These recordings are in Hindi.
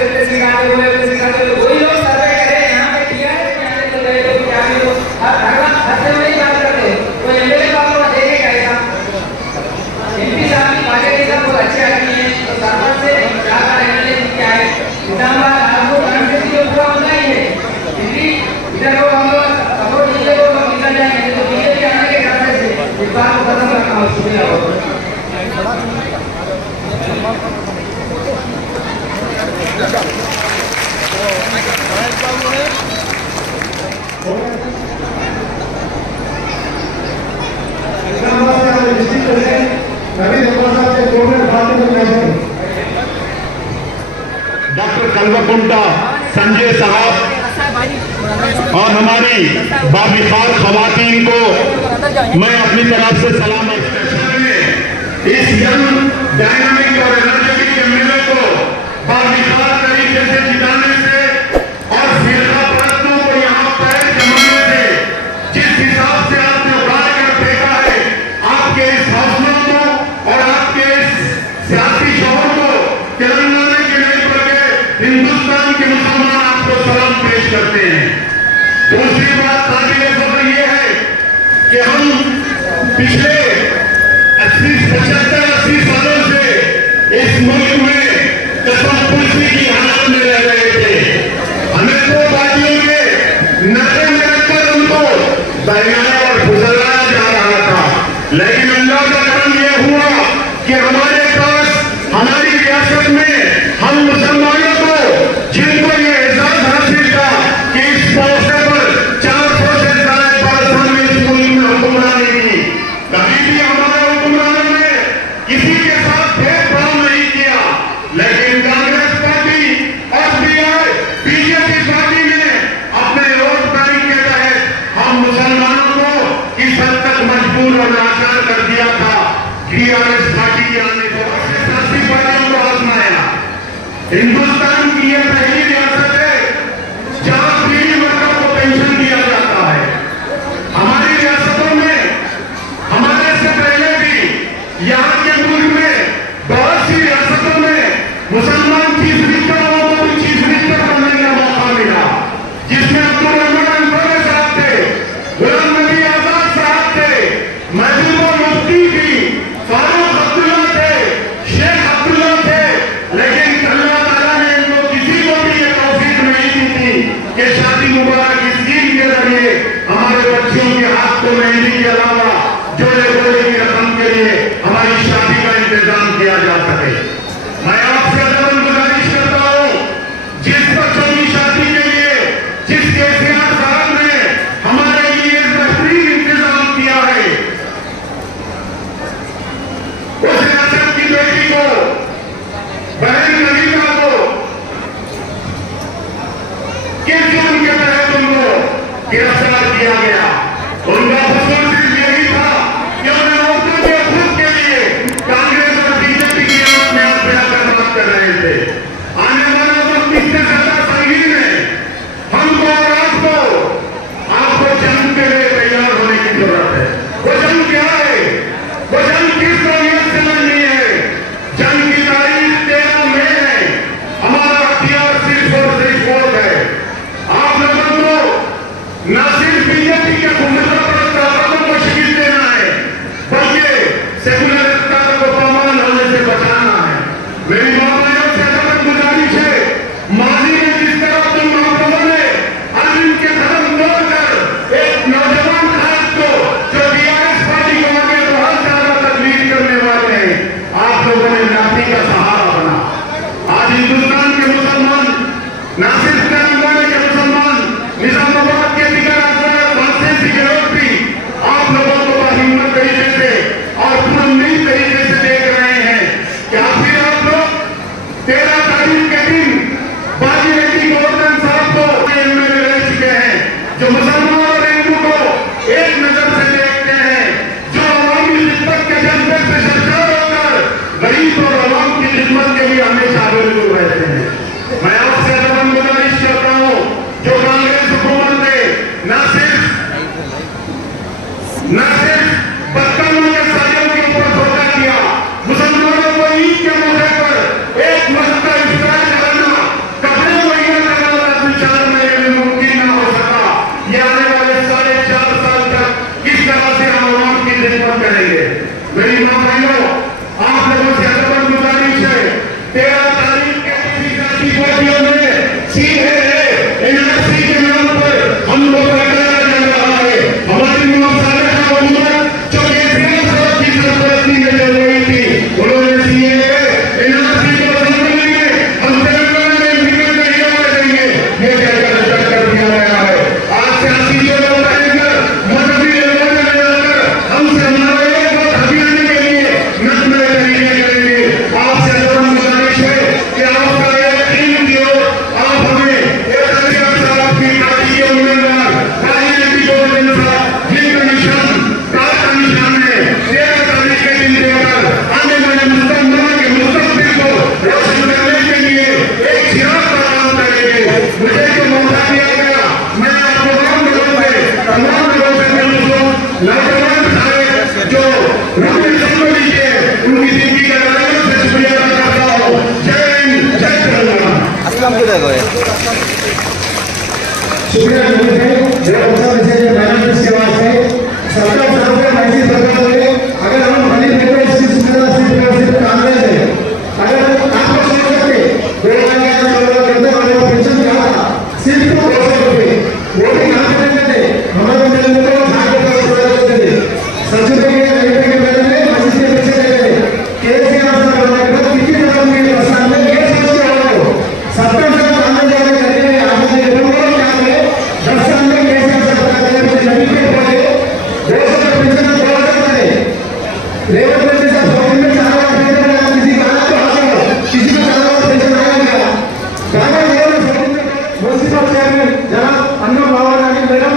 बोलते सिखाते वही लोग सर्वे करे यहाँ पे किया है, यहाँ पे चल रहे लोग क्या भी लोग हर से वही बात करते हैं। तो एमएलए को आप लोग देखेगा ऐसा एमपी साहब की बातें के साथ बहुत अच्छे आदमी है, तो सरपंच से क्या एमएलए क्या है इस्लामाबाद आपको कॉन्स्टिट्यूंसी जो पूरा होना ही है, क्योंकि इधर लोग हम लोग सपोर्ट नहीं देंगे तो निकल जाएंगे, तो बीजेपी आने के रास्ते से इस बात को खत्म करना हो। शुक्रिया डॉक्टर कल्वकुंटा संजय साहब और हमारी बाबिखार खवातीन को मैं अपनी तरफ से सलाम इस यंग डायनामिक और एनर्जेटिक एमएलए को बाबिखार तरीके से जिताने से और फिरका प्रश्नों को यहाँ पैर जमाने से जिस हिसाब से आपने उड़ा कर फेंका है, आपके इस हौसलों को और आपके इस सियासी शौर को तेलंगाना के नहीं बल्कि हिंदुस्तान के मुसलमान आपको सलाम पेश करते हैं। दूसरी बात काबिल ज़िक्र ये है कि हम पिछले 75-80 सालों से इस मुल्क में कसम-पुर्सी की हालत में रह रहे थे। हमें दो पार्टियों के नारे में रखकर उनको बहनाया और गुजराया जा रहा था, लेकिन अल्लाह का करम यह हुआ कि हमारे पास हमारी रियासत में हम मुसलमानों को जिनको ये एहसास हासिल था कि इस मौके पर 400 से ज्यादा बरस में इस मुल्क में हुक्मरानी की, कभी भी हमारे हुक्मरानों ने किसी के साथ भेदभाव नहीं किया, लेकिन कांग्रेस पार्टी और बीजेपी पार्टी ने अपने वोट बैंक के तहत हम मुसलमानों को इस हद तक मजबूर और लाचार कर दिया था। टीआरएस पार्टी के आने को सियासी पार्टियों को आजमाया। हिंदुस्तान की यह पहली रियासत है जहां पीढ़ी वर्गों को पेंशन दिया जाता है। हमारी रियासतों में हमारे से पहले भी यहाँ के मुल्क में बहुत सी रियासतों में मुसलमान चीफ मिनिस्टर को भी चीफ मिनिस्टर बनने का मौका मिला, जिसमें अब्दुल रहमान अंसारी साहब थे, गुलाम नबी आजाद साहब थे, महबूबा मुफ्ती थी, फारूक अब्दुल्ला थे, शेख अब्दुल्ला थे, लेकिन अल्लाह ताला ने इनको किसी को भी ये तौफीक नहीं दी थी कि शादी मुबारक स्कीम के जरिए हमारे बच्चों के हाथ को मेहंदी के अलावा जोड़े जोड़े की रकम के लिए हमारी शादी का इंतजाम किया जा सके। मैं आपसे अदबन गुजारिश करता हूं, जिस बच्चों की शादी के लिए जिस केसीआर साहब ने हमारे लिए बेहतरीन इंतजाम किया है, उस रियासत की बेटी को, बहन नवीना को किस जुर्म के तहत उनको गिरफ्तार किया गया? उनका कसूर सिर्फ यही था कि उन्हें औरतों के हकूक के लिए कांग्रेस और बीजेपी की आंख में आप बात कर रहे थे। आने वाला वक्त इससे ज्यादा संगीन है। हमको और आपको जंग के लिए तैयार होने की जरूरत है। वो जंग क्या है? वो जंग किस नौयत से लड़नी है? जंग की तारीख 13 मई है। हमारा हथियार सिर्फ और सिर्फ वोट है। आप लोगों को न सिर्फ बीजेपी के ताकतों को शिकस्त देना है, बल्कि सेकुलर ताकतों को पामाल होने से बचाना है। मेरी माताओं से अदब गुजारिश है, माजी में जिस तरह तुम आप लोगों ने अरविंद के धर्म तोड़कर एक नौजवान खास को जो टीआरएस पार्टी को आगे बहुत ज्यादा तकलीफ करने वाले हैं, आप लोगों ने लाठी का सहारा बना। आज हिंदुस्तान के मुसलमान, न सिर्फ तेलंगाना के मुसलमान, निजामाबाद के दिगर कॉन्स्टिट्यूंसी के लोग भी आप लोगों को हिम्मत तरीके से और पुरअमन तरीके से देख रहे हैं कि आखिर आप लोग 13 तारीख के दिन बाजी रेड्डी गोवर्धन साहब को एमएलए रह चुके हैं, जो मुसलमान और हिंदू को एक नजर से देखते हैं, जो अवामी खिदमत के जज्बे से सरकार होकर गरीब और अवाम की खिदमत के लिए हमेशा बिल्कुल रहते हैं। मैं आपसे अदबन गुजारिश करता हूं, जो कांग्रेस हुकूमत ने न सिर्फ बदकामों के सायों के ऊपर धोखा किया, मुसलमानों को ईद के मौके पर एक मस्जिद का इफ्तार करना विद्यार्थियों ने सीधे एनआरसी के नाम पर हमको बरकरार कर रहा है। हमारी हुकूमत जो की सरपरस्ती में चल रही थी, उन्होंने एनआरसी को बदल देंगे, हम तेलंगाना में बिगड़ नहीं होने देंगे, ये कहकर कर दिया गया है। आज सियासी लोग मजहबी लोगों ने मिलाकर हमसे हमारे अभियान के लिए नजमें तरीके करेंगे। आपसे गुजारिश है कि आपका एक टीम की ओर आप हमें एक अध्यक्ष साहब की पार्टी के उम्मीदवार राजनीति को जिनका निशान कार का निशान है, 13 तारीख के दिन देकर आने वाले मुस्तकबिल को रोशन करने के लिए एक चिराग का काम करेंगे। मुझे जो मौका दिया गया, मैं आप तमाम लोगों से नौजवान सारे जो रबी संबंधी के उनकी जिंदगी का नजर से शुक्रिया अदा करता हूँ। जय हिंद, जय तेलंगाना। अस्सलाम वालेकुम। शुक्रिया मेरा बच्चा विषय मैनेजमेंट के वास्ते सरकार तरफ से ऐसी सरकार है, अगर हम खाली पेपर सिर्फ कांग्रेस है, अगर आप लोग समझ सकते 2011 करते वाले पेंशन क्या था, सिर्फ 200 रुपये, वो भी कहाँ पे देते थे, हमारे मेरे को भाग देते थे, 70 रुपये के पहले में मस्जिद के पीछे देते थे। कैसे आप सब करना है, कितनी रकम के प्रसाद में ये सोच के आओ 70 से कांग्रेस जाकर करते हैं, आप लोग क्या है 10 साल में कैसे आप सब करते हैं, मुझे नहीं पे पड़े 200 पेंशन को करते हैं, लेबर पेंशन सब फौज में 4 लाख पेंशन किसी का तो आता किसी को 4 लाख पेंशन आएगा गाना लेबर म्युनिसिपल चेयरमैन जनाब अन्नम बाबा मैडम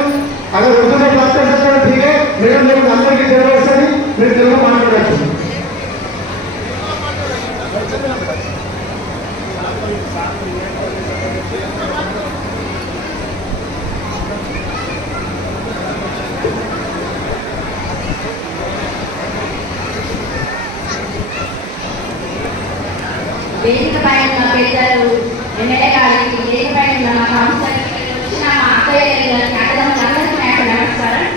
अगर उर्दू में बात कर सकते हैं ठीक है, मैडम लोग अंदर की जरूरत से नहीं मेरे दिल को मानना रखिए। వేదిక పైన పెద్దలు ఎమ్మెల్యే గారికి, వేదిక పైన మా కౌన్సిలర్కి, వచ్చిన మా అక్కయ్యకి, అందరికీ నాకు నమస్కారం.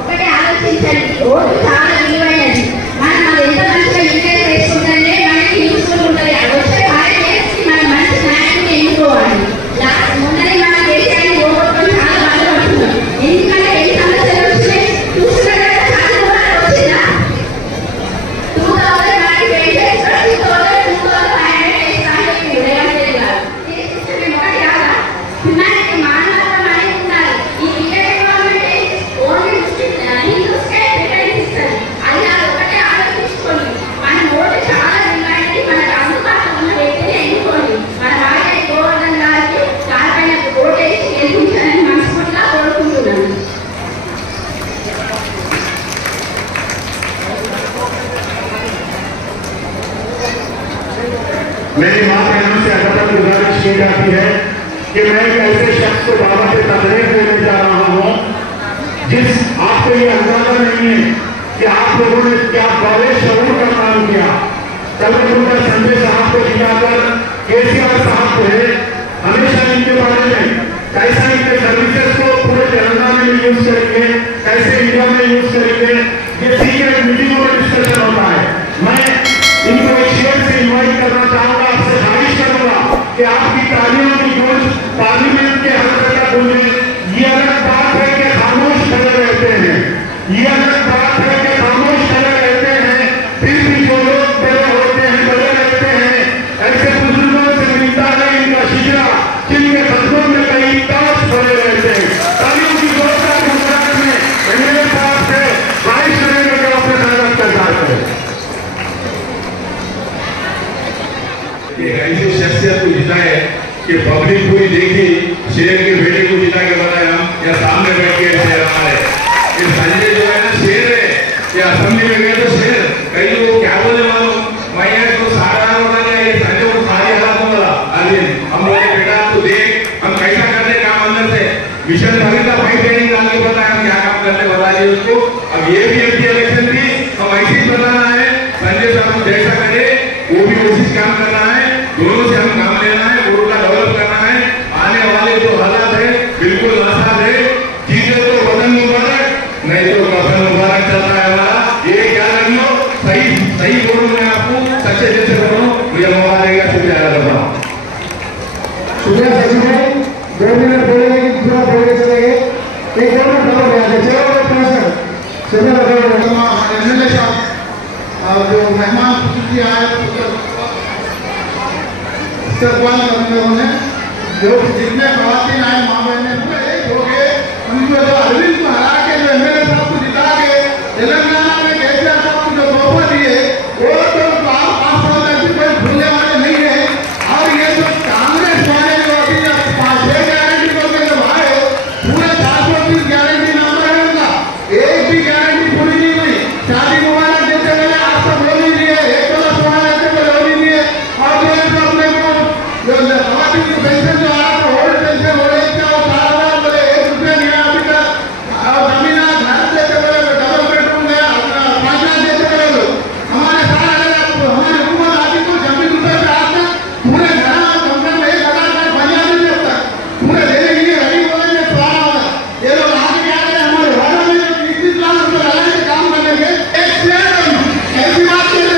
ఒకటే ఆలోచించండి, ఓటు చాలా విలువైనది. మనం అది ఎంత మంచిగా యూటిలైజ్ చేసుకుంటే మనకి యూస్ఫుల్ ఉంటుంది. వచ్చే 5 years మనం మంచి నాయకుడిని ఎన్నుకోవాలి. మొన్ననే మన దేశాన్ని ఓటుకొని చాలా బాధపడుతున్నాం. ఎందుకంటే ఎన్ని సమస్యలు వచ్చినాయి చూస్తున్నారు కదా, చాలా దూరాలు వచ్చిందా 2000 మనకి పెంచేసి 2500 హ్యుమానిటీ మానవత్వం అనేది ఉండాలి. ఈ బిఎడ్ గవర్నమెంట్ ఓన్లీ హిందూస్కే ప్రిఫరెన్స్ ఇస్తుంది. అది ఒకటే ఆలోచించుకోండి. మన ఓటు చాలా విలువైనది. మనకు అందుబాటులో ఉన్న వ్యక్తిని ఎన్నుకోండి. మన రాజకీయ గోవర్ధన్ గారికి కాలపైన ఓటేసి గెలిపించాలని మనస్ఫూర్తిగా కోరుకుంటున్నాను. मेरी मां बहनों से अगर गुजारिश की जाती है कि मैं एक ऐसे शख्स को बाबा से तकरीर देने जा रहा हूं जिस आपको ये अंदाजा नहीं है कि आप लोगों ने क्या बड़े शऊर का काम किया। कल उनका संजय साहब को जिलाकर केसीआर साहब को है, हमेशा इनके बारे में कैसा इनके सर्विसेज को पूरे तेलंगाना में यूज करेंगे, कैसे इंडिया में यूज करेंगे, ये सीक्रेट मीटिंगों में डिस्कशन होता है। मैं इनको एक शेयर से इन्वाइट करना चाहूंगा, आपसे ख्वाहिश करूंगा कि आपकी तालियों की गूंज पार्लियामेंट के हर जगह गूंजे। ये अलग बात है कि खामोश खड़े रहते हैं, ये अलग बात है कि खामोश खड़े रहते हैं, फिर भी जो लोग बड़े होते हैं बड़े रहते हैं, ऐसे बुजुर्गों से मिलता है इनका शिजरा जिनके कदमों में कई ताज खड़े रहते हैं। तालियों की गूंज का गुजरात में मेरे पास से ख्वाहिश करेंगे कि अपने स्वागत का साथ करें। ऐसी शख्सियत को जिताए कि पब्लिक पूरी देखी, शेर के बेटे को जिता के बताया या सामने बैठ के शेर हमारे ये संजय जो है ना शेर है, या असेंबली में गए तो शेर, कई लोग क्या बोले मालूम, मैं यहाँ तो सारा होता है ये संजय को सारी हालात बोला अरविंद हम बोले बेटा तू देख हम कैसा करते काम अंदर से मिशन भगीरथ भाई ट्रेनिंग डाल के बताया हम क्या काम करते बता दिए उसको। अब ये भी एमपी इलेक्शन भी हम ऐसे ही बताना है, संजय साहब जैसा करे वो भी उसी काम करना है, दोनों से हम काम लेना है, गुरु का डेवलप करना है। आने वाले जो हालात है बिल्कुल आसान है, जीते तो वतन मुबारक नहीं तो कफन मुबारक चलता है हमारा। ये क्या रख लो, सही सही बोलूं मैं आपको, सच्चे जैसे बोलो, मुझे मौका देगा शुक्रिया अदा करता हूँ। इस्तेमाल करने होने जो जितने खवातीन आए माँ बहने हो गए उनको जो अरविंद को हरा के जो एमएलए साहब को जिता के तेलंगाना में केसीआर साहब को जो तोहफा दिए वो तो 5 साल तक कोई भूलने वाले नहीं है। और ये जो कांग्रेस वाले जो अभी 6 गारंटी करके जब आए पूरे 430 गारंटी नंबर है उनका, एक भी गारंटी पूरी नहीं हुई। शादी मुबारक देते हुए आप सब हो नहीं दिए, 1 करोड़ सोना देते हुए हो नहीं दिए। और जो है तो अपने को जो खवातीन की पेंशन जो आ रहा था ओल्ड पेंशन हो रही थी वो 4,000 बोले 1 रुपया नहीं आया अभी तक। और जमीन घर देते हुए डबल बेडरूम गया 5 लाख देते हुए हमारे सारे हमारे हुकूमत आती तो जमीन रुपये पे आता पूरे घर कम से कम 1,000 का बनिया नहीं देता पूरे देने के लिए गरीब बोले सवाल होगा। ये लोग आगे क्या करें हमारे वादा में 30 लाख रुपये लगाने से काम करने के एक शेयर ऐसी बात करते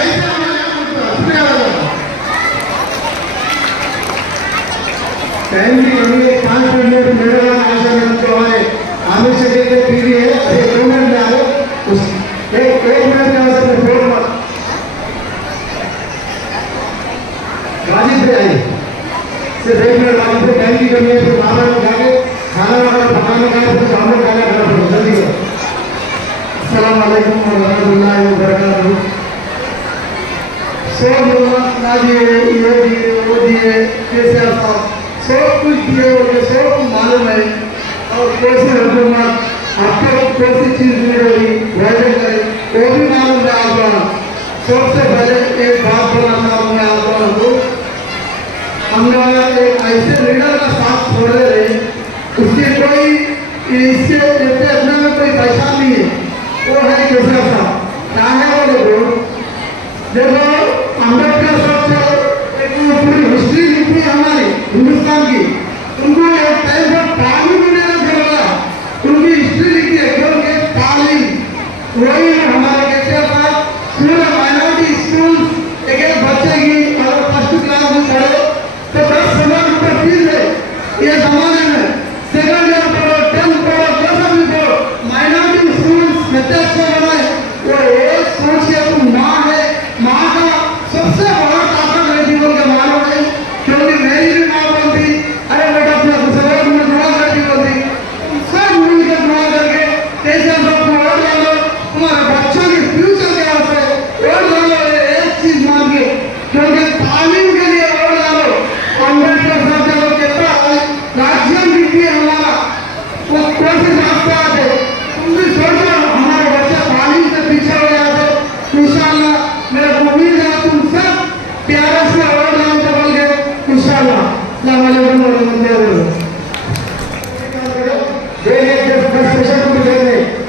ऐसे हमारे टाइम की कमी है। 5 मिनट मेरे आशा जो है आमिर शकील के पीढ़ी है 2 मिनट में आओ उस 1 मिनट के अंदर में फोन मत गाजी पे आई सिर्फ 1 मिनट गाजी पे टाइम की कमी है। फिर बाबा में जाके खाना वगैरह पकाने का फिर सामने खाना खाना पड़ेगा जल्दी करो। अस्सलाम वालेकुम व रहमतुल्लाहि व बरकातहू। सब लोग गाजी ये दिए वो दिए केसीआर साहब सब कुछ दिए होंगे सब मालूम है। और कैसे हुकूमत आपको कैसी चीज मिल रही वायदे करे वो भी मालूम है आप। सबसे पहले एक बात बोलना चाहूँगा आप लोगों को, हम लोग एक ऐसे लीडर का साथ छोड़ दे रहे उसकी कोई इससे अपने में कोई पहचान नहीं है, वो है केसीआर साहब। क्या है वो लोग देखो अम्बेडकर साहब से एक पूरी हिस्ट्री लिखी है हमारी हिंदुस्तान की, उनको एक टाइम पर पानी भी देना पड़ेगा, उनकी हिस्ट्री लिखी है क्योंकि पानी वही हमारे केसीआर साहब पूरे माइनॉरिटी स्कूल एक बच्चे की अगर 1st क्लास में पढ़े तो 10,000 रुपये फीस है। ये जमाने में 2nd ईयर पढ़ो 10th पढ़ो जैसा भी पढ़ो माइनॉरिटी स्कूल व्यत्यस्त बनाए वो एक सोच के तुम माँ है, माँ का सबसे बड़ा ताकत है जीवन के मानव है। क्योंकि मेरी भी माँ बोलती अरे बेटा अपना सवाल में दुआ करती बोलती सब मिलकर दुआ करके कैसे सब को और डालो तुम्हारे बच्चों के फ्यूचर के वास्ते और डालो एक चीज मान के क्योंकि तालीम के लिए और डालो। अम्बेडकर साहब जब कहता है राज्य नीति हमारा वो कोशिश रास्ता आते तुम भी सोचो हमारे बच्चे तालीम से पीछे हो जाते इंशाल्लाह मेरे को उम्मीद है तुम सब प्यारे से और नाम से बोल गए इंशाल्लाह। अस्सलाम वालेकुम व रहमतुल्लाहि व बरकातहू।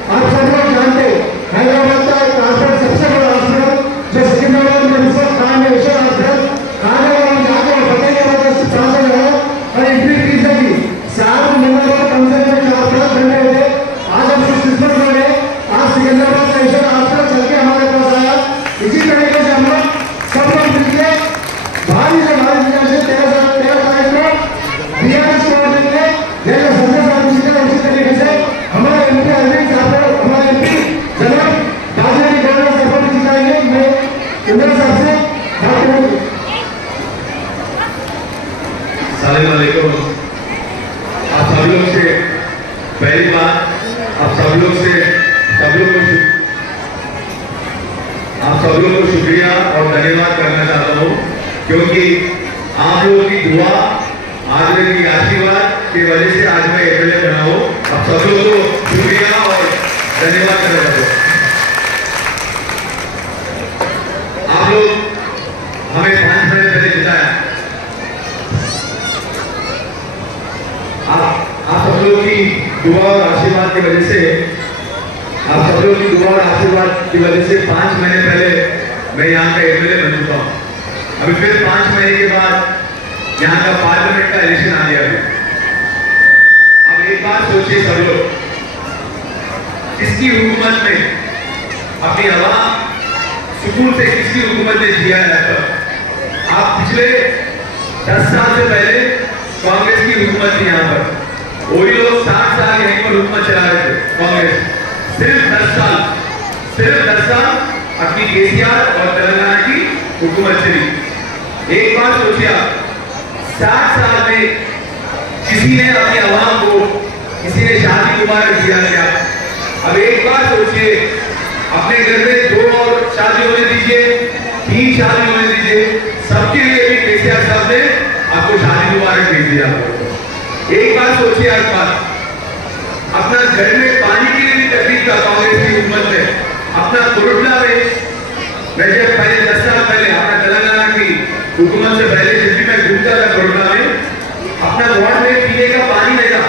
आप सब लोग जानते हैदराबाद का एक हॉस्पिटल सबसे बड़ा हॉस्पिटल जो सिकंदराबाद में इस वक्त काम है विशेष हॉस्पिटल आगे हम जाके बताएंगे वाला ट्रांसफर है और एंट्री फीस की 4 महीने बाद कम से कम 4 घंटे हुए। आज हम कुछ किस्मत में गए, आज सिकंदराबाद का विशेष हॉस्पिटल चल के हमारे पास आया। इसी तरीके से हम लोग सब लोग मिलकर भारी से भारी से 13 तारीख को बीआरएस को देंगे जैसे संसद आदमी से उसी तरीके से हमारे एमपी अरविंद साहब हमारे एमपी जनाब बाजारी गवर्नर साहब को जिताएंगे। मैं उमर साहब से बात करूँगी। अस्सलाम वालेकुम। आप सब लोग से पहली बात आप सब लोग को शुक्रिया और धन्यवाद करना चाहता हूँ क्योंकि आप लोगों की दुआ आप लोगों की आशीर्वाद की वजह से आज मैं एमएलए बना हूँ। आप सब लोगों को शुक्रिया और धन्यवाद करना चाहता हूँ। आप लोग हमें 5 महीने पहले जिताया। आप सब लोगों की दुआ और आशीर्वाद की वजह से 5 महीने पहले मैं यहाँ का एमएलए बन चुका हूँ। अभी फिर 5 महीने के बाद यहाँ का पार्लियामेंट का इलेक्शन आ गया है। अब एक बात सोचिए सब लोग, किसकी हुकूमत में अपनी आवाम सुकून से किसकी हुकूमत में जिया है? आप पिछले 10 साल से पहले कांग्रेस की हुकूमत थी यहाँ पर, वही लोग 60 साल यहीं पर हुकूमत चला रहे थे। कांग्रेस सिर्फ 10 साल अपनी केसीआर और तेलंगाना की हुकूमत चली। एक बात सोचिए आप, 60 साल में किसी ने अपनी आवाम को किसी ने शादी मुबारक दिया क्या? अब एक बार सोचिए, अपने घर में 2 और शादी होने दीजिए, 3 शादी होने दीजिए, सबके लिए भी केसीआर साहब ने आपको शादी मुबारक भेज दिया। एक बार सोचिए, आज बात अपना घर में पानी के लिए भी तकलीफ था कांग्रेस की हुकूमत में। अपना कोरोना में मैं जब पहले 10 साल पहले अपना तेलंगाना की हुकूमत से पहले जब भी मैं घूमता था कोरोना में, अपना वार्ड में पीने का पानी नहीं था।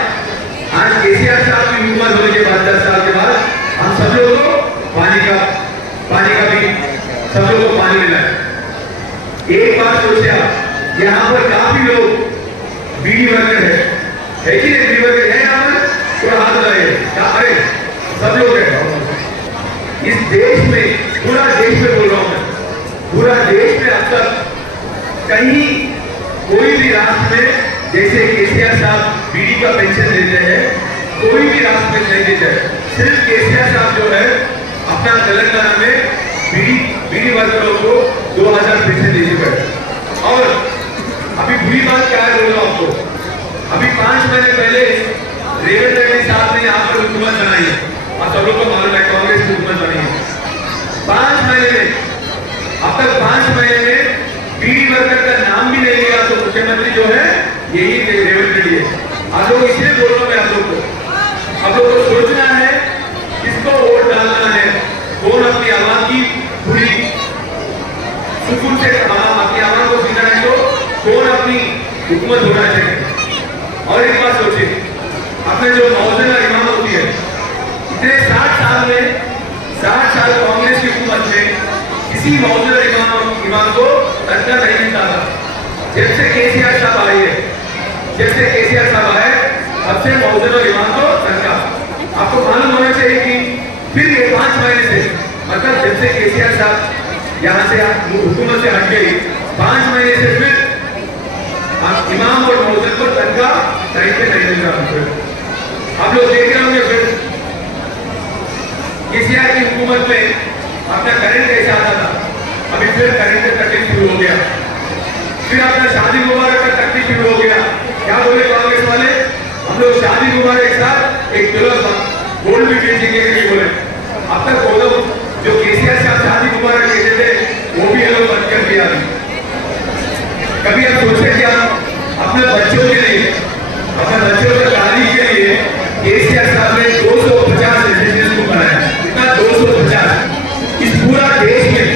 आज केसीआर साहब की हुकूमत होने के बाद 10 साल के बाद हम सब लोगों को पानी का भी सब लोगों को पानी मिला है। एक बार सोचा, यहाँ पर काफी लोग बीड़ी वर्कर है कि नहीं? बीड़ी वर्कर है यहाँ पर? थोड़ा हाथ लगाइए। अरे सब लोग है इस देश में, पूरा देश में बोल रहा हूं मैं, पूरा देश में अब तक कहीं कोई भी राष्ट्र में जैसे केसीआर साहब बीड़ी का पेंशन देते हैं, कोई भी राष्ट्र में नहीं देते हैं। सिर्फ केसीआर साहब जो है अपना तेलंगाना में बीड़ी वर्करों को 2000 पेंशन दे चुका है। और अभी बुरी बात क्या है बोल रहा हूं आपको, अभी 5 महीने पहले रेवंत रेड्डी साहब ने यहाँ पर हुकूमत बनाई है और सब लोग को मालूम है कांग्रेस की हुकूमत बनी है। 5 महीने में, अब तक 5 महीने में बीड़ी वर्कर का नाम भी नहीं लिया तो मुख्यमंत्री जो है यही रेवंत रेड्डी है। आप लोग इसलिए बोल रहा हूं मैं आप लोग को सोचना है किसको वोट डालना है, कौन अपनी आवाम की पूरी सुकून से अपनी आवाम को जीना है तो कौन अपनी हुकूमत होना चाहिए। और एक बात सोचिए, अपने जो मौजूदा इमाम होती है, इतने 60 साल में 60 साल कांग्रेस की हुकूमत में किसी मौजूदा इमाम को तनख्वाह नहीं मिलता था। जब से केसीआर साहब आए हैं, जब से केसीआर साहब आए तब से मौजूदा इमाम को तनख्वाह। आपको मालूम होना चाहिए कि फिर ये 5 महीने से, मतलब जब से केसीआर साहब यहाँ से हुकूमत से हट गई, 5 महीने से फिर इमाम और मौजूद को तनख्वाह टाइम पे नहीं मिल रहा। आप लोग देख रहे होंगे फिर केसीआर की हुकूमत में अपना करंट कैसा आता था, अभी फिर करंट का तकलीफ शुरू हो गया, फिर अपना शादी मुबारक का तकलीफ शुरू हो गया। क्या बोले कांग्रेस वाले, हम लोग शादी मुबारक के साथ 1 किलो गोल्ड भी बेचेंगे नहीं बोले। अब तक वो लोग जो केसीआर साहब शादी मुबारक देते थे वो भी ये लोग बंद कर दिया। कभी आप सोचे क्या अपने बच्चों के लिए, अपने बच्चों के तालीम के लिए केसीआर साहब ने 250 रेजिडेंशियल स्कूल बनाया। कितना? 250। इस पूरा देश में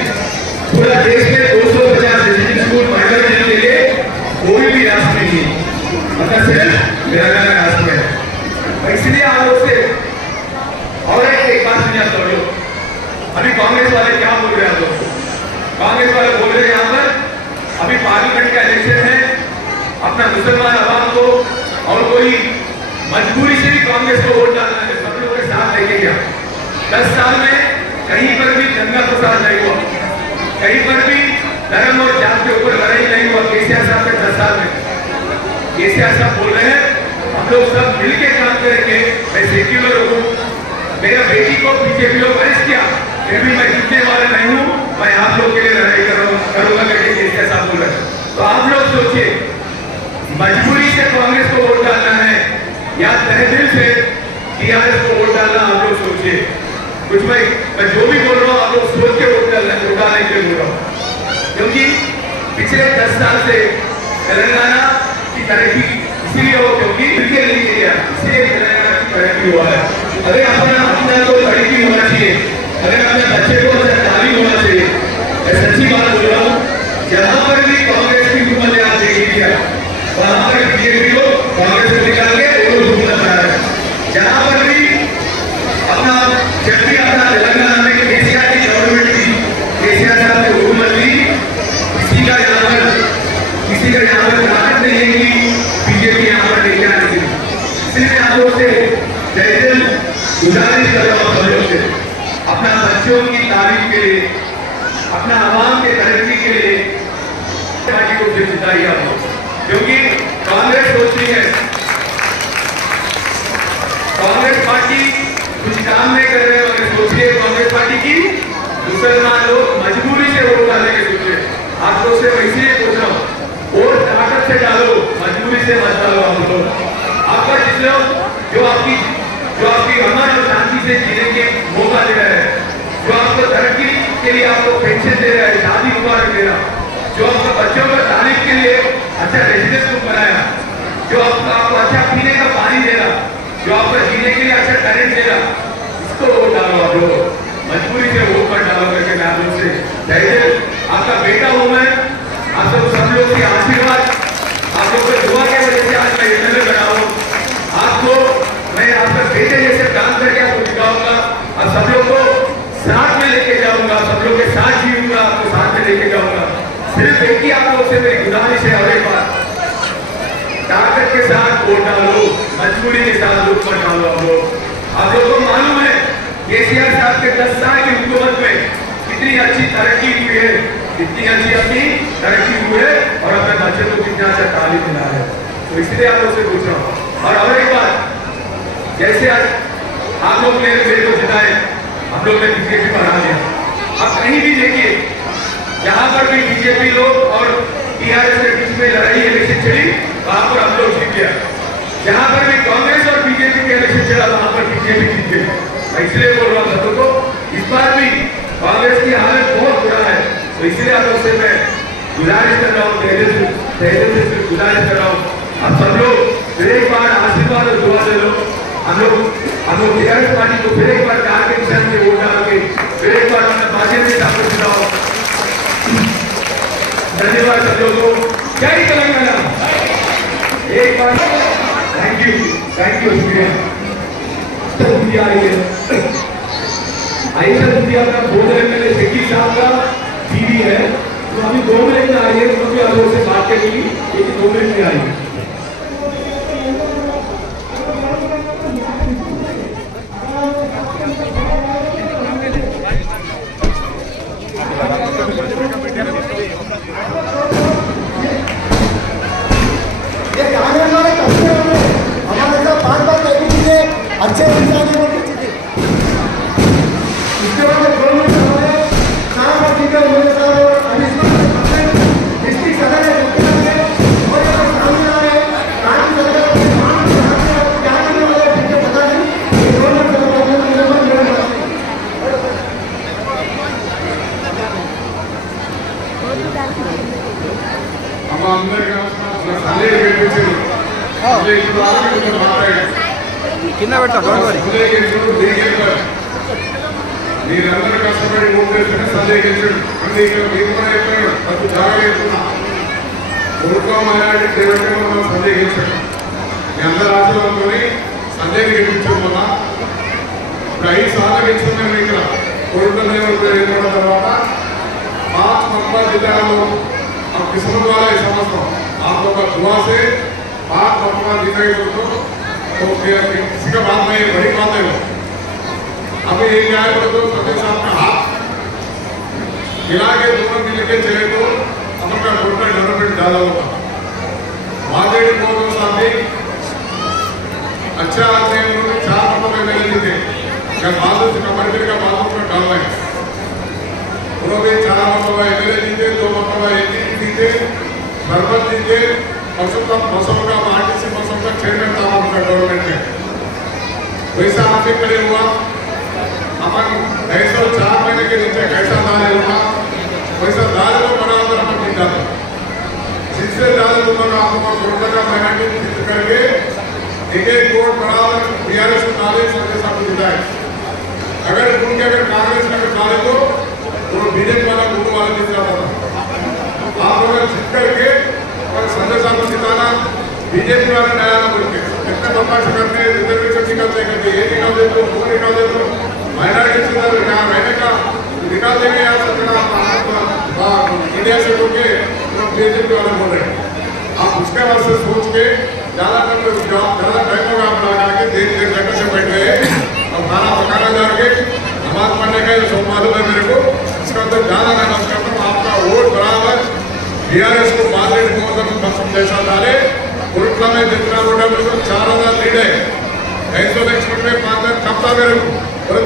250 रेजिडेंशियल स्कूल माइनॉरिटी के लिए कोई भी राष्ट्र नहीं है, मतलब सिर्फ तेलंगाना राष्ट्र में। इसलिए आप लोग से और एक बात सुनिए आप लोग, अभी कांग्रेस वाले क्या बोल रहे हैं? आप लोग कांग्रेस वाले बोल रहे हैं यहाँ पर अभी पार्लियामेंट का इलेक्शन है, अपना मुसलमान आवाम को और कोई मजबूरी से भी कांग्रेस को वोट डालना है, सब लोगों के साथ लेके गया। 10 साल में कहीं पर भी दंगा फसाद नहीं हुआ, कहीं पर भी धर्म और जात के ऊपर लड़ाई नहीं हुआ। केसीआर साहब के 10 साल में केसीआर साहब बोल रहे हैं हम लोग सब मिलके काम करेंगे, मैं सेक्युलर हूँ, मेरा बेटी को बीजेपी को अरेस्ट किया फिर भी मैं जीतने वाला नहीं हूँ, मैं आप लोग के लिए लड़ाई करूंगा करके केसीआर साहब बोल रहे हैं। तो आप लोग सोचिए, मजबूरी से कांग्रेस को वोट डालना है या तहे दिल से टीआरएस को वोट डालना, आप लोग सोचिए। कुछ मैं जो भी बोल रहा हूँ आप लोग सोच के वोट डालने के लिए बोल रहा हूँ, क्योंकि पिछले 10 साल से तेलंगाना की तरक्की इसीलिए हो क्योंकि इसलिए तेलंगाना की तरक्की हुआ है। अगर अपना को तरक्की होना चाहिए, अगर अपने बच्चे को तालीम होना चाहिए। मैं सच्ची बात बोल रहा हूँ, जहां पर भी कांग्रेस की हुकूमत यहाँ देखी है वहां पर बीजेपी को कांग्रेस को निकाल के वो लोग हुकूमत बना रहे हैं। जहां पर भी अपना जब भी अपना तेलंगाना में केसीआर की गवर्नमेंट थी, केसीआर साहब की हुकूमत थी, किसी का यहाँ पर ताकत नहीं है कि बीजेपी यहाँ पर लेके आने की। इसलिए आप लोग से गुजारिश कर रहा हूँ सब लोग से, अपना बच्चों की तारीफ के लिए, अपना आवाम के तरक्की के लिए पार्टी को फिर जिताइए आप, क्योंकि कांग्रेस सोचती है कांग्रेस पार्टी कुछ काम नहीं कर रहे हैं, सोचिए कांग्रेस पार्टी की मुसलमान लोग मजबूरी से वोट डालने के सोच रहे। आप लोग से मैं इसलिए पूछ रहा हूँ, वोट ताकत से डालो, से मत डालो आप लोग। आपका जिसमें जो आपकी अमन और शांति से जीने के मौका दे रहा है, जो आपको तरक्की के लिए आपको पेंशन दे रहा है, शादी मुबारक दे रहा, जो आपको बच्चों का तालीम के लिए अच्छा रेजिडेंस रूम बनाया, जो आपको अच्छा पीने का पानी दे रहा, जो आपको जीने के लिए अच्छा करेंट दे रहा, इसको वोट डालो आप लोग। मजबूरी से वोट मत डालो करके मैं आप लोग से आपका बेटा हूं मैं, आप सब लोग के आशीर्वाद, आप लोग को दुआ के वजह से आज मैं एमएलए बना हूं। आपको मैं आपका बेटे जैसे काम करके आपको दिखाऊंगा और सब लोग को साथ में लेके जाऊंगा, सब लोग के साथ जीऊंगा, आपको साथ में लेके जाऊंगा। सिर्फ एक ही आप लोग से मेरी गुजारिश है, और एक बात, ताकत के साथ वोट डालो, मजबूरी के साथ वोट मत डालो। आप लोग को मालूम है केसीआर साहब के 10 साल की हुकूमत में कितनी अच्छी तरक्की हुई है, कितनी अच्छी अपनी तरक्की हुई है, और अपने बच्चों को कितना अच्छा तालीम मिला है। तो इसलिए आप लोग से पूछ रहा हूँ। और एक बात, जैसे आज आप लोग ने मेरे को जिताए, हम लोग ने बीजेपी पर आ गया। अब कहीं भी देखिए, जहां पर भी बीजेपी लोग और टीआरएस के बीच में लड़ाई इलेक्शन चली, वहां पर हम लोग जीत गया। जहां पर भी कांग्रेस और बीजेपी के इलेक्शन चला, वहां पर बीजेपी जीत गई। इसलिए बोल रहा हूं सबको, तो इस बार भी कांग्रेस की हालत बहुत बुरा है। तो इसलिए आप लोग से मैं गुजारिश कर रहा हूँ, पहले से गुजारिश कर रहा हूँ, आप सब लोग फिर एक बार आशीर्वाद और दुआ दे लो। हम लोग टीआरएस पार्टी को फिर एक बार कार के निशान से वोट डाल के फिर एक बार अपने भाषण में आपको सुनाओ। धन्यवाद सब लोगों को। जय तेलंगाना। एक बार थैंक यू शुक्रिया। इंडिया आई है, इंडिया का बोर्ड एमएलए शकील साहब का बीवी है, तो अभी 2 मिनट में आई है, तो भी आप लोगों से बात करेंगी, लेकिन 2 मिनट में आई है। ये कांग्रेस वाले कब्जे होंगे, हमारे साथ 5 बार कही चीजें अच्छे इंसान है, इसके बाद गवर्नमेंट हमारे नाम और टीका मेरे साथ डिस्ट्रिक्ट सदर है, और ये सामने आ रहे हैं क्या करने वाले मुझे पता नहीं। गवर्नमेंट కింద పెడతా మీరందరూ కష్టపడి ఓటు వేసుకుని సందేహించండి. మీరు కూడా చెప్పారు ప్రతి జాగా చెప్తున్నా, ఓట్లో మైనారిటీ దేవుడిని మనం సందేహించండి. మీ అందరి ఆశీర్వాదంతో సందేహం గెలిపించడం వల్ల ఇప్పుడు 5 సార్లు గెలిచుకున్నాను. ఇక్కడ కోరుకున్న ఏర్పడిన తర్వాత 5 मकबा जिलाओं अब किस्मत वाला इस संवत्सर आप लोग का दुआ से 5 मकबा जिला तो किसी का बात नहीं, बड़ी बात है वो। अभी एक आए तो सतीश साहब का हाथ मिला के दोनों मिलकर चले तो अपना टोटल डेवलपमेंट डाला होगा। माधेड़ी मोहन साहब भी अच्छा आदमी, उन्होंने 4 मकबे मेरे लिए थे, क्या बाजू से मंदिर का बाजू पर डालना है। उन्होंने 4 मकबा एमएलए जीते, 2 मकबा एमपी जीते, सरपंच जीते, बसों का आरटीसी बसों का चेयरमैन था उनका गवर्नमेंट में। वैसा आपसे खड़े हुआ अपन 4 महीने के नीचे कैसा दाल होगा, वैसा दाल को बराबर अपन जीत जाता। जिससे दाल होगा आपको कोटा का माइनॉरिटी जीत करके 1-1 वोट बराबर टीआरएस को डाले, सबके साथ जिताए। अगर कांग्रेस का डाले तो बीजेपी वाला गुरु वाला जीत जाता था। आप लोग जीत करके और संजय साहब को जिताना, बीजेपी वाला नया न बोल के इतने बदमाश करते हैं, रिजर्वेशन निकालते करते, ये निकाल दे तो वो निकाल दे तो माइनॉरिटी से यहाँ रहने का निकाल देंगे। यार सतना इंडिया से होके बीजेपी वाला बोल रहे हैं। आप उसके वास्ते सोच के ज्यादा टाइम होगा आप लगा के देर घंटे से बैठ रहे और खाना पकाना जाके नमाज पढ़ने का जो मालूम है मेरे को, इसका तो ज्यादा मैं नमस्कार करता हूँ। आपका वोट बराबर टीआरएस को मार्केट को जैसा डाले। कुरुक्षला में जितना वोट है 4000 लीड है, 150 में 5000 कम था मेरे को,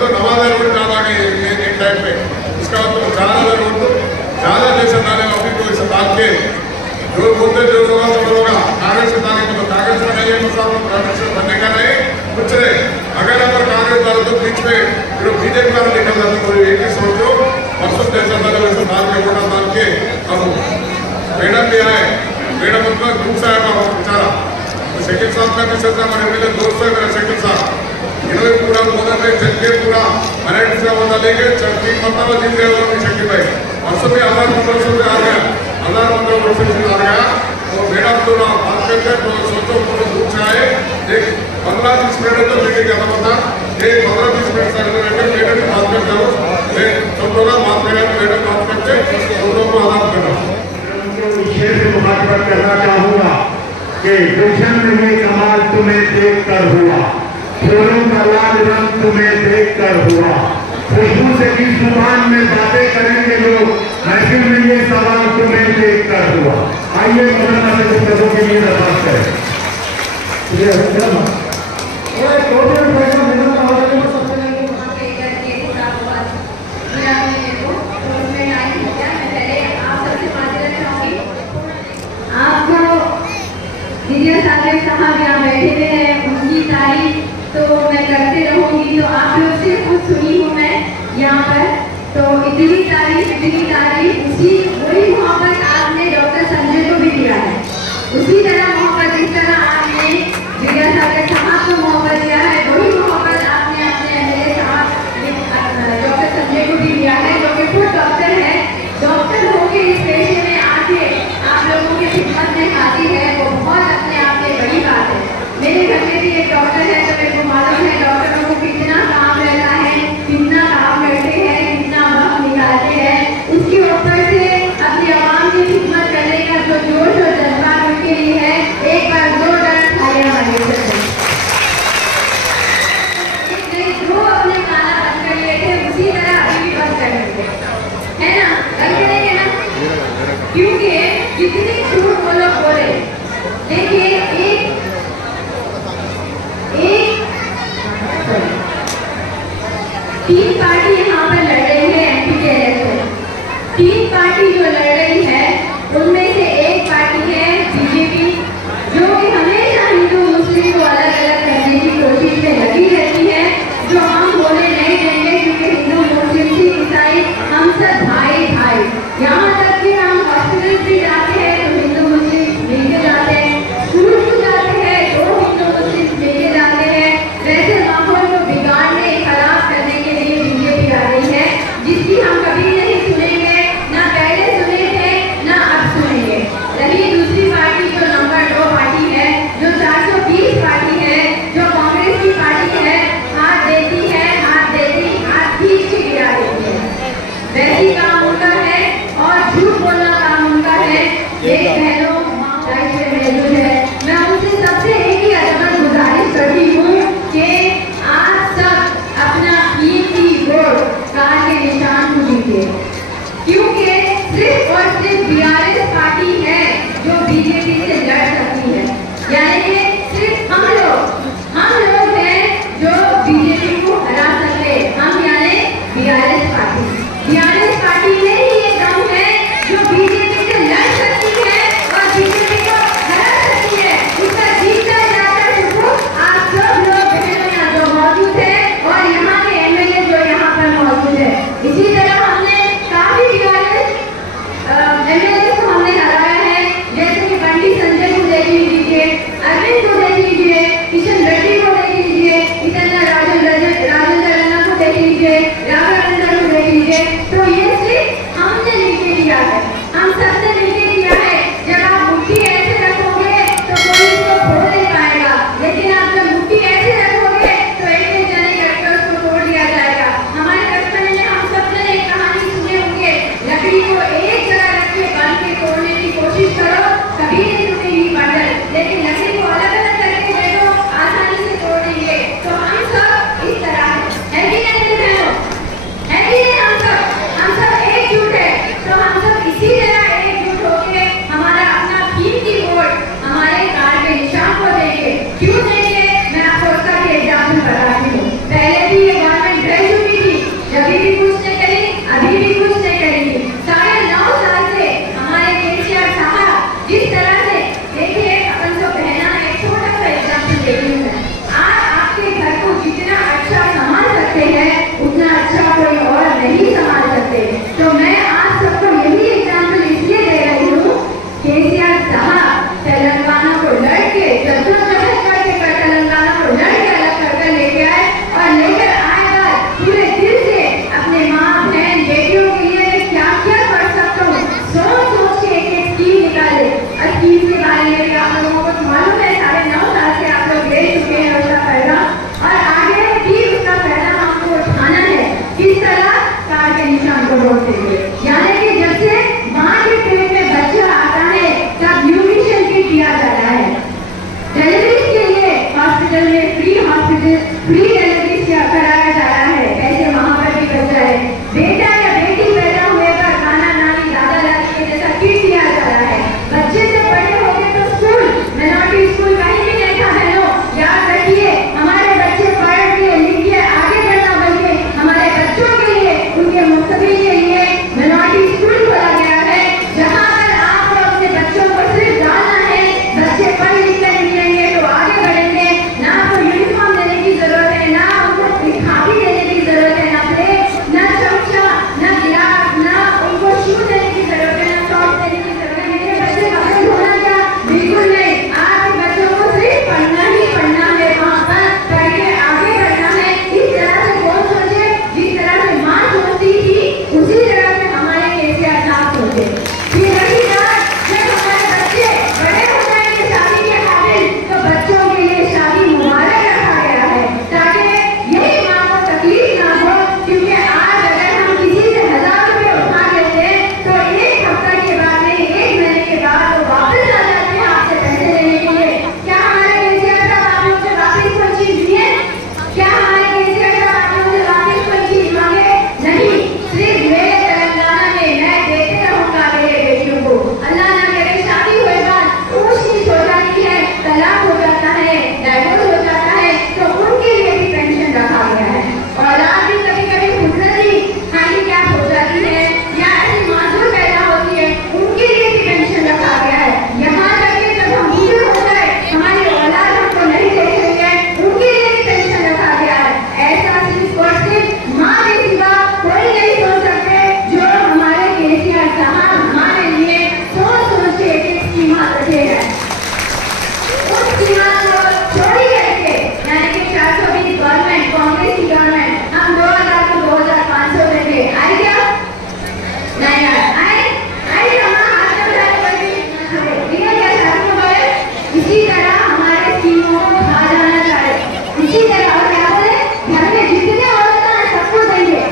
तो 9000 वोट डाला गया एक टाइम पे। उसका तो 4000 वोट ज्यादा जैसे डाले अभी को इस बात के जो बोलते जो लोग कांग्रेस के शकील साहब का विशेष हमारे मेरे दोस्त है मेरे शकील साहब इन्होंने पूरा होता चल के पूरा मराठी से होता लेके 3 मतलब जीत गए उन्होंने शकील भाई वर्षों में 1000 वर्षों से आ गया 1000 वर्षों से आ गया और मैडम तो बात करते तो सोचो पूछ आए एक 15-20 मिनट तो मीटिंग का पता एक 15-20 मिनट से मैडम बात करते हो सब लोग बात करें मैडम बात करते सब लोग को आराम करना विशेष मुखातिब करना चाहूंगा कि गुलशन में ये कमाल तुम्हें देख कर हुआ, फूलों का लाल रंग तुम्हें देख कर हुआ, खुशबू से की जुबान में बातें करेंगे लोग, महफिल में ये सवाल तुम्हें देख कर हुआ। आइए मौलाना से गुफ्तगू के लिए दरख्वास्त करें। साहब यहाँ बैठे हुए हैं उनकी तारीफ तो मैं करते रहूंगी, तो आप लोग से खुद सुनी हूँ मैं यहाँ पर, तो इतनी तारीफ उसी वही मोहब्बत आपने डॉक्टर संजय को भी दिया है, उसी तरह मोहब्बत जिस तरह आपने विद्यासागर साहब को मोहब्बत दिया है वही मोहब्बत आपने अपने मेरे साहब डॉक्टर संजय को भी दिया है, जो कि खुद डॉक्टर है। डॉक्टर होके इस पेशे में आके आप लोगों की खिदमत में हाजिर है वो बहुत अपने आप में बड़ी बात है। मेरे घर में भी एक डॉक्टर है तो मेरे को मालूम है डॉक्टरों को कितना काम रहता है, कितना काम करते हैं, कितना वक्त निकालते हैं, उसके ऊपर से अपनी आवाम की खिदमत करने का जो जोश और जज्बा उनके लिए है, एक बार जोरदार तालियां बजाइए सकते जो अपने गाना बंद कर लिए थे उसी तरह अभी भी बंद करेंगे, है ना, बंद करेंगे ना, क्योंकि जितनी झूठ वो लोग बोले। देखिए तीन पार्टी यहाँ पर लड़ रही है एमपी के इलेक्शन, 3 पार्टी जो लड़ रही है उनमें से एक पार्टी है बीजेपी, जो कि हमेशा हिंदू मुस्लिम को अलग अलग करने की कोशिश में लगी रहती है, जो हम बोले नहीं देंगे क्योंकि हिंदू मुस्लिम सिख ईसाई हम सब भाई भाई, यहाँ तक कि हम हॉस्पिटल भी जाते हैं तो हिंदू मुस्लिम मिलके जाते हैं, स्कूल को जाते हैं तो हिंदू मुस्लिम मिलके जाते हैं। वैसे माहौल को बिगाड़ने खराब करने के लिए बीजेपी मिलकर मिलेंगे तो आगे बढ़ेंगे। ना तो यूनिफॉर्म देने की जरूरत है, ना उनको खादी देने की जरूरत है, ना प्लेट, ना चमचा, ना गिलास, ना उनको शू देने की जरूरत है, ना सॉक्स देने की जरूरत है। मेरे बच्चे कपड़े धोना क्या? बिल्कुल नहीं। आज बच्चों को सिर्फ पढ़ना ही पढ़ना है, वहाँ पर पढ़ के आगे बढ़ना है। इस तरह से कौन सोचे? जिस तरह से माँ सोचती थी उसी तरह से हमारे केसीआर साहब सोचे। फिर रही बात, जब हमारे बच्चे बड़े हो जाएंगे शादी के काबिल तो बच्चों के लिए शादी मुबारक रखा गया है, ताकि यही माँ को तकलीफ ना हो। क्योंकि आज अगर हम किसी से 1000 रुपये उधार लेते हैं तो एक हफ्ता के बाद में, एक महीने के बाद वो वापस आ जाते हैं आपसे पैसे लेने के लिए। क्या हमारे केसीआर साहब आप लोगों से वापस कोई चीज दिए? क्या हमारे केसीआर साहब आप लोगों से वापस कोई चीज मांगे? नहीं। सिर्फ मेरे तेलंगाना में मैं देते रहूंगा मेरे बेटियों को। अल्लाह ना करे शादी हुए बाद कुछ चीज हो जाती है, तलाक हो जाता है, डाइवोर्स हो जाता है, तो उनके लिए भी पेंशन रखा गया है। और आज भी कभी कभी कुदरती हैंडीकैप हो जाती है या ऐसी माजूर पैदा होती है, उनके लिए भी पेंशन रखा गया है। यहाँ तक कि जब हम बूढ़े हो जाए, हमारी औलाद हमको नहीं देखेंगे, उनके लिए भी पेंशन रखा गया है। ऐसा सिर्फ और सिर्फ माँ के सिवा कोई नहीं सोच सकते जो हमारे केसीआर साहब हमारे लिए सोच सोच के एक स्कीमा रखे हैं। उस स्कीमा को छोड़ी करके, यानी कि 420 गवर्नमेंट, कांग्रेस की गवर्नमेंट, हम 2000 को 2500 देंगे। आई क्या? नहीं आए? आई हमारा हाथ में उठा के बोलिए, ये क्या शादी हो गए? इसी तरह हमारे स्कीमों को खा जाना चाहिए। इसी तरह और क्या बोले, घर में जितने औरतें हैं सबको देंगे।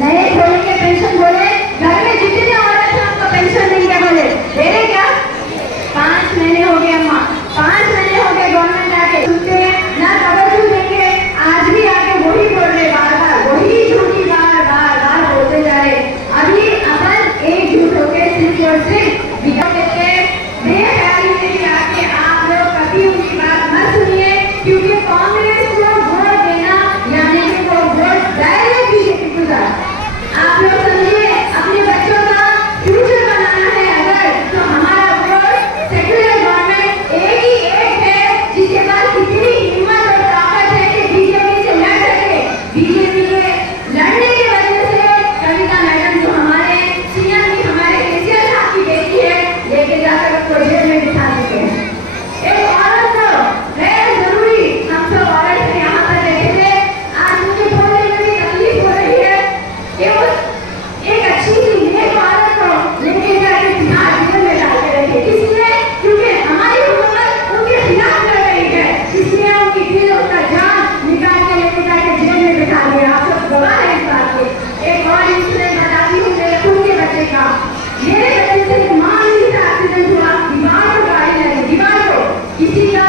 नए खोलेंगे पेंशन, बोले घर में जितने औरत हैं उनको पेंशन देंगे, बोले दे रहे क्या? 5 महीने हो गए अम्मा, 5 महीने हो गए गवर्नमेंट आके सुनते हैं ना, तवज्जो देंगे। आज भी आके वही बोल रहे, बार बार वही झूठी बार बार बार बोलते जा रहे। अभी अपन एक झूठ होके सिर्फ और सिर्फ बिगा देते हैं। मेरे ख्याल में भी आके आप लोग कभी उनकी बात मत सुनिए, क्योंकि कांग्रेस को वोट देना यानी कि वो वोट डायरेक्ट बीजेपी को जाए। आप लोग समझिए, अपने बच्चों का फ्यूचर बनाना है अगर, तो हमारा वोट सेक्युलर गवर्नमेंट एक ही एक है जिसके पास कितनी हिम्मत और ताकत है कि बीजेपी से लड़ सके। बीजेपी के लड़ने की वजह से कविता मैडम जो हमारे सीएम की, हमारे केसीआर साहब की बेटी है, लेके जाकर उसको जेल में बिठा देते हैं। एक औरत को गैर जरूरी, हम सब औरत से यहाँ पर बैठे थे, आज मुझे बोलने में भी तकलीफ हो रही है कि उस एक अच्छी सी नेक औरत को लेके जाके बिहार जेल में डाल के रखे। इसलिए क्योंकि हमारी हुकूमत उनके खिलाफ लड़ रही है, इसलिए उनकी दिल, उनका जान निकाल के लेके जाके जेल में बिठा दिया। आप सब गवाह हैं इस बात के। एक और इंसिडेंट बताती हूँ मेरे खुद के बच्चे का। मेरे बच्चे से एक मामूली सा एक्सीडेंट हुआ, दीवार को गाड़ी लगी, दीवार को, किसी का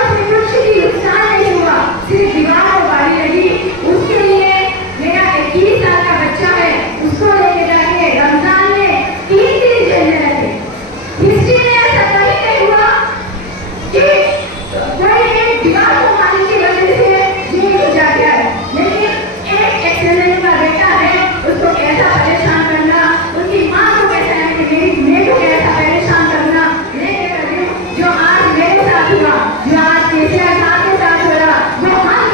उसमें कुछ भी नुकसान नहीं हुआ, सिर्फ दीवार को गाड़ी लगी। उसके लिए मेरा 21 साल का बच्चा है, उसको लेके जाके रमजान में 3 दिन जेल में रखे। हिस्ट्री में ऐसा कभी नहीं हुआ कि कोई एक दीवार को मारने की वजह से जेल में जा गया है, लेकिन एक एक्सीडेंट का बेटा है, उसको कैसा परेशान करना, उनकी माँ को कैसा है कि मेरे को कैसा परेशान करना, लेके कर रही हूँ। जो आज मेरे साथ हुआ, जो आज केसीआर साहब के साथ हो रहा, वो हम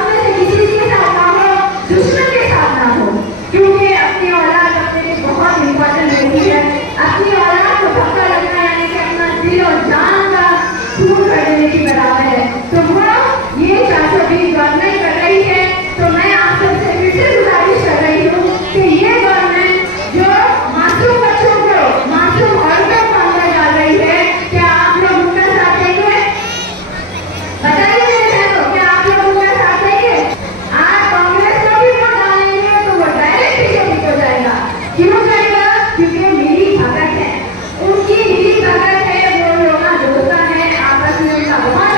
में से किसी के साथ ना हो, दुश्मन के साथ ना हो। क्योंकि अपनी औलाद अपने लिए बहुत इंपॉर्टेंट होती है। अपनी औलाद को धक्का लगना यानी कि अपना दिल और जान का खून कर देने की बराबर है। तो वो ये 420 गवर्नमेंट कर रही है। तो मैं आप सबसे फिर से गुजारिश कर रही हूँ कि ये गवर्नमेंट जो मासूम बच्चों को, मासूम औरतों को अंदर डाल रही है, क्या आप लोग उनका साथ देंगे? बताइए मेरे बहनों, क्या आप लोग उनका साथ देंगे? आज कांग्रेस को भी वोट डालेंगे तो वो डायरेक्ट बीजेपी को जाएगा। क्यों जाएगा? क्योंकि मेरी भगत है, उनकी मेरी भगत है, वो लोग दोस्त हैं, आपस में उनका बहुत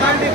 बर्थडे